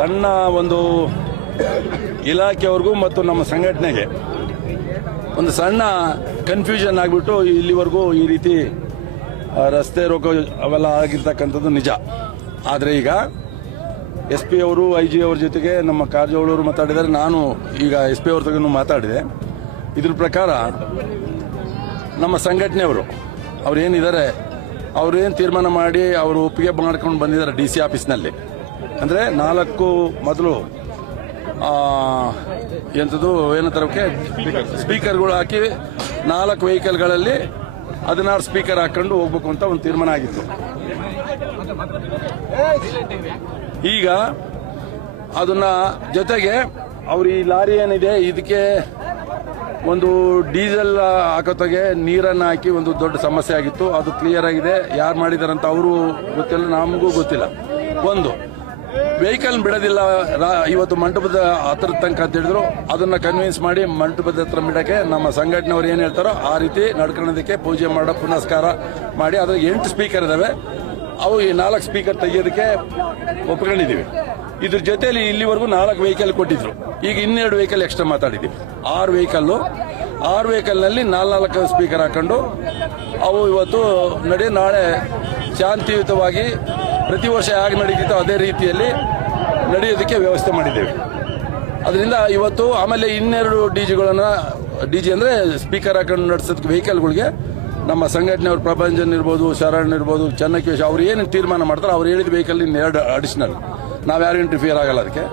ಸಣ್ಣ ಒಂದು ಇಲಾಖೆಯವ್ರಿಗೂ ಮತ್ತು ನಮ್ಮ ಸಂಘಟನೆಗೆ ಒಂದು ಸಣ್ಣ ಕನ್ಫ್ಯೂಷನ್ ಆಗಿಬಿಟ್ಟು ಇಲ್ಲಿವರೆಗೂ ಈ ರೀತಿ ರಸ್ತೆ ರೋಕೋ ಅವೆಲ್ಲ ಆಗಿರ್ತಕ್ಕಂಥದ್ದು ನಿಜ. ಆದರೆ ಈಗ ಎಸ್ ಪಿ ಅವರು IG ಅವ್ರ ಜೊತೆಗೆ ನಮ್ಮ ಕಾರಜೋಳವರು ಮಾತಾಡಿದ್ದಾರೆ. ನಾನು ಈಗ ಎಸ್ ಪಿ ಅವ್ರ ತಗೊಂಡು ಮಾತಾಡಿದೆ. ಇದ್ರ ಪ್ರಕಾರ ನಮ್ಮ ಸಂಘಟನೆಯವರು ಅವ್ರೇನಿದ್ದಾರೆ ಅವ್ರೇನು ತೀರ್ಮಾನ ಮಾಡಿ ಅವರು ಒಪ್ಪಿಗೆ ಮಾಡ್ಕೊಂಡು ಬಂದಿದ್ದಾರೆ DC ಆಫೀಸ್ನಲ್ಲಿ. ಅಂದರೆ 4 ಮೊದಲು ಎಂಥದ್ದು ಏನಂತಾರಕ್ಕೆ ಸ್ಪೀಕರ್ಗಳು ಹಾಕಿ 4 ವೆಹಿಕಲ್ಗಳಲ್ಲಿ 16 ಸ್ಪೀಕರ್ ಹಾಕೊಂಡು ಹೋಗ್ಬೇಕು ಅಂತ ಒಂದು ತೀರ್ಮಾನ ಆಗಿತ್ತು. ಈಗ ಅದನ್ನ ಜೊತೆಗೆ ಅವ್ರ ಈ ಲಾರಿ ಏನಿದೆ ಇದಕ್ಕೆ ಒಂದು ಡೀಸೆಲ್ ಹಾಕೋತಾಗೆ ನೀರನ್ನು ಹಾಕಿ ಒಂದು ದೊಡ್ಡ ಸಮಸ್ಯೆ ಆಗಿತ್ತು. ಅದು ಕ್ಲಿಯರ್ ಆಗಿದೆ. ಯಾರು ಮಾಡಿದಾರಂತ ಅವರು ಗೊತ್ತಿಲ್ಲ, ನಮಗೂ ಗೊತ್ತಿಲ್ಲ. ಒಂದು ವೆಹಿಕಲ್ ಬಿಡೋದಿಲ್ಲ ಇವತ್ತು ಮಂಟಪದ ಹತ್ರ ತನಕ ಅಂತ ಹೇಳಿದ್ರು. ಅದನ್ನ ಕನ್ವಿನ್ಸ್ ಮಾಡಿ ಮಂಟಪದ ಹತ್ರ ಬಿಡಕ್ಕೆ ನಮ್ಮ ಸಂಘಟನೆಯವರು ಏನು ಹೇಳ್ತಾರೋ ಆ ರೀತಿ ನಡ್ಕೊಳ್ಳೋದಕ್ಕೆ ಪೂಜೆ ಮಾಡೋ ಪುನಸ್ಕಾರ ಮಾಡಿ ಅದ್ರ 8 ಸ್ಪೀಕರ್ ಇದಾವೆ. ಅವು ಈ 4 ಸ್ಪೀಕರ್ ತೆಗೆಯೋದಕ್ಕೆ ಒಪ್ಕೊಂಡಿದ್ದೀವಿ. ಇದ್ರ ಜೊತೆಯಲ್ಲಿ ಇಲ್ಲಿವರೆಗೂ 4 ವೆಹಿಕಲ್ ಕೊಟ್ಟಿದ್ರು. ಈಗ 2 ವೆಹಿಕಲ್ ಎಕ್ಸ್ಟ್ರಾ ಮಾತಾಡಿದ್ದೀವಿ. 6 ವೆಹಿಕಲ್ನಲ್ಲಿ 4 ಸ್ಪೀಕರ್ ಹಾಕೊಂಡು ಅವು ಇವತ್ತು ನಾಳೆ ಶಾಂತಿಯುತವಾಗಿ ಪ್ರತಿ ವರ್ಷ ಹೇಗೆ ನಡೀತಿತ್ತೋ ಅದೇ ರೀತಿಯಲ್ಲಿ ನಡೆಯೋದಕ್ಕೆ ವ್ಯವಸ್ಥೆ ಮಾಡಿದ್ದೇವೆ. ಅದರಿಂದ ಇವತ್ತು ಆಮೇಲೆ 2 DG ಅಂದರೆ ಸ್ಪೀಕರ್ ಹಾಕೊಂಡು ನಡೆಸೋದಕ್ಕೆ ವೆಹಿಕಲ್ಗಳಿಗೆ ನಮ್ಮ ಸಂಘಟನೆಯವರು ಪ್ರಭಂಜನ್ ಇರ್ಬೋದು, ಶರಣ್ ಇರ್ಬೋದು, ಚೆನ್ನಕೇಶ್ ಅವ್ರು ಏನು ತೀರ್ಮಾನ ಮಾಡ್ತಾರೆ ಅವ್ರು ಹೇಳಿದ ವೆಹಿಕಲ್ 2 ಅಡಿಷನಲ್. ನಾವ್ಯಾರು ಇಂಟರ್ಫಿಯರ್ ಆಗಲ್ಲ ಅದಕ್ಕೆ.